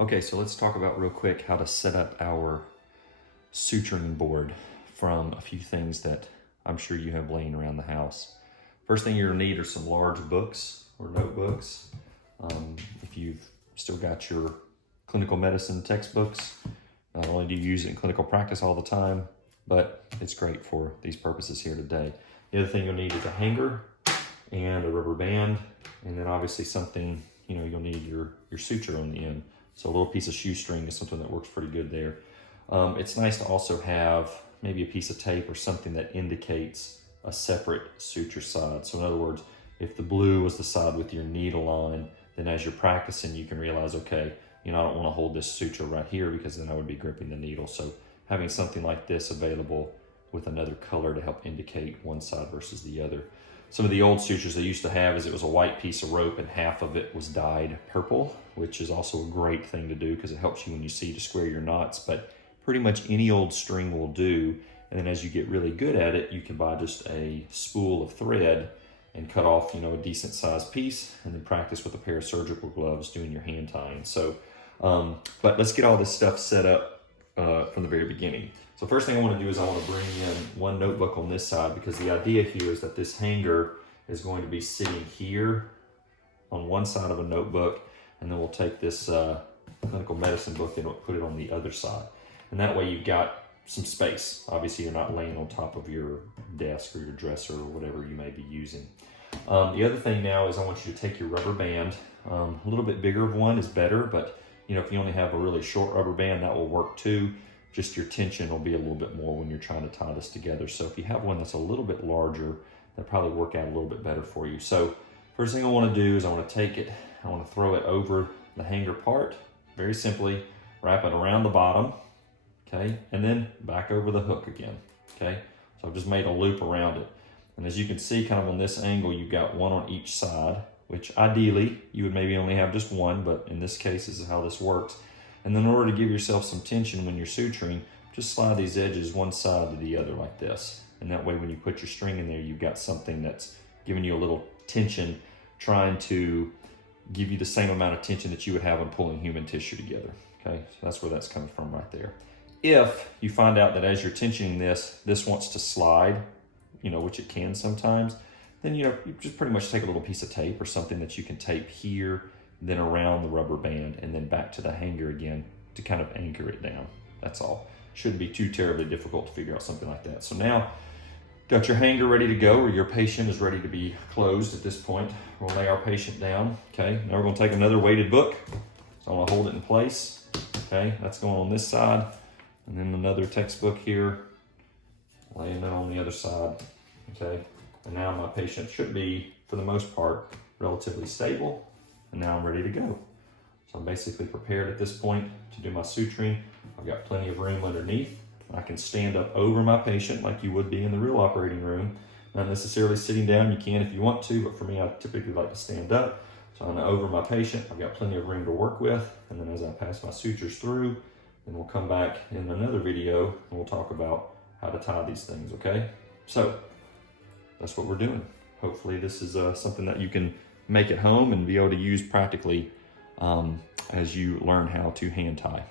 Okay, so let's talk about real quick how to set up our suturing board from a few things that I'm sure you have laying around the house. First thing you're gonna need are some large books or notebooks. If you've still got your clinical medicine textbooks, not only do you use it in clinical practice all the time, but it's great for these purposes here today. The other thing you'll need is a hanger and a rubber band, and then obviously something, you'll need your suture on the end. So a little piece of shoestring is something that works pretty good there. It's nice to also have maybe a piece of tape or something that indicates a separate suture side. So in other words, if the blue was the side with your needle on, then as you're practicing, you can realize, okay, I don't want to hold this suture right here because then I would be gripping the needle. So having something like this available with another color to help indicate one side versus the other. Some of the old sutures they used to have is it was a white piece of rope and half of it was dyed purple, which is also a great thing to do because it helps you when you see to square your knots, but pretty much any old string will do. And then as you get really good at it, you can buy just a spool of thread and cut off, a decent sized piece and then practice with a pair of surgical gloves doing your hand tying. So, but let's get all this stuff set up from the very beginning. So first thing I want to do is I want to bring in one notebook on this side because the idea here is that this hanger is going to be sitting here on one side of a notebook, and then we'll take this clinical medicine book and put it on the other side. And that way you've got some space. Obviously you're not laying on top of your desk or your dresser or whatever you may be using. The other thing now is I want you to take your rubber band. A little bit bigger of one is better, but if you only have a really short rubber band, that will work too. Just your tension will be a little bit more when you're trying to tie this together. So if you have one that's a little bit larger, that'll probably work out a little bit better for you. So first thing I want to do is I want to take it, I want to throw it over the hanger part, very simply, wrap it around the bottom, okay, and then back over the hook again, okay. So I've just made a loop around it. And as you can see, kind of on this angle, you've got one on each side, which ideally you would maybe only have just one, but in this case, this is how this works. And then in order to give yourself some tension when you're suturing, just slide these edges one side to the other like this. And that way when you put your string in there, you've got something that's giving you a little tension, trying to give you the same amount of tension that you would have when pulling human tissue together. Okay, so that's where that's coming from right there. If you find out that as you're tensioning this wants to slide, which it can sometimes, then you just pretty much take a little piece of tape or something that you can tape here, then around the rubber band, and then back to the hanger again to kind of anchor it down. That's all. Shouldn't be too terribly difficult to figure out something like that. So now, got your hanger ready to go, or your patient is ready to be closed at this point. We'll lay our patient down, okay? Now we're gonna take another weighted book. So I'm gonna hold it in place, okay? That's going on this side. And then another textbook here, laying it on the other side, okay? And now my patient should be, for the most part, relatively stable. And now I'm ready to go. So I'm basically prepared at this point to do my suturing. I've got plenty of room underneath. I can stand up over my patient like you would be in the real operating room. Not necessarily sitting down, you can if you want to, but for me, I typically like to stand up. So I'm over my patient, I've got plenty of room to work with. And then as I pass my sutures through, then we'll come back in another video and we'll talk about how to tie these things, okay? So that's what we're doing. Hopefully this is something that you can make at home and be able to use practically as you learn how to hand tie.